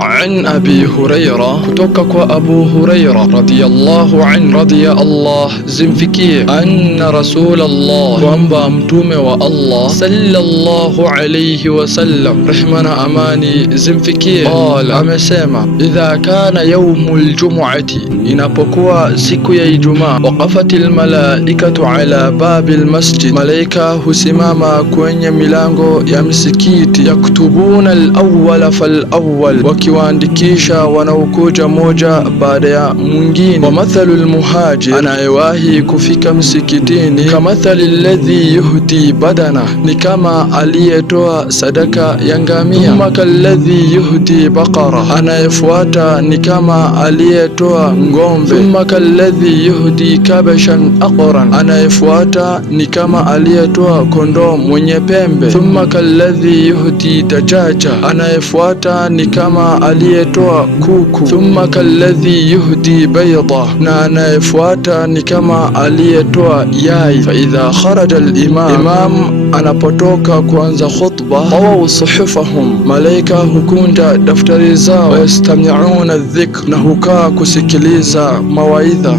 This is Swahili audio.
عن أبي هريرة كتوكك أبو هريرة رضي الله عنه رضي الله زمفكيه أن رسول الله وأنبا متومة والله صلى الله عليه وسلم رحمنا أماني زمفكيه قال أمسيما إذا كان يوم الجمعة inapokuwa siku ya Ijumaa, waqafatil malaikatu ala babil masjid, malaika husimama kwenye milango ya msikiti, yaktubuna al-awwala fal-awwal, wakiwaandikisha wanaokuja moja baada ya mwingine. Wa mathalul muhajir, anayewahi kufika msikitini, kamathali alladhi yuhdi badana, ni kama aliyetoa sadaka ya ngamia. Thumma kalladhi yuhdi baqara, anayefuata ni kama aliyetoa ngombe. Thumma kalladhi yuhdi kabashan aqran, anayefuata ni kama aliyetoa kondoo mwenye pembe. Thumma kalladhi yuhdi dajaja, anayefuata ni kama aliyetoa kuku. Thumma kalladhi yuhdi bayda, na anayefuata ni kama aliyetoa yai. Fa idha kharaja al-imam, anapotoka kuanza khutba, qawaw suhufahum, malaika hukunja daftari zao, yastami'una adh-dhikr, na hukaa kusikiliza mawaidha.